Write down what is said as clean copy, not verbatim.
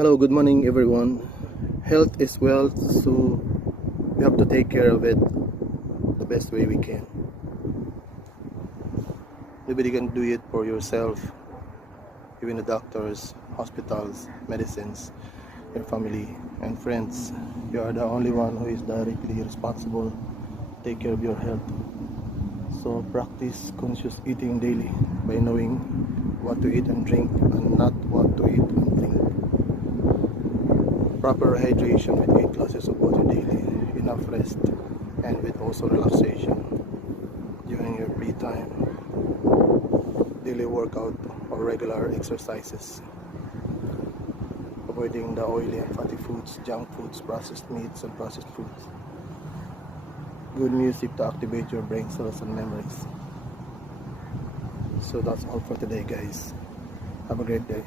Hello, good morning everyone. Health is wealth, so we have to take care of it the best way we can. Nobody can do it for yourself, even the doctors, hospitals, medicines, your family and friends. You are the only one who is directly responsible to take care of your health. So practice conscious eating daily by knowing what to eat and drink and not what to eat and drink. Proper hydration with 8 glasses of water daily, enough rest, and with also relaxation during your free time, daily workout or regular exercises, avoiding the oily and fatty foods, junk foods, processed meats and processed foods. Good music to activate your brain cells and memories. So that's all for today, guys. Have a great day.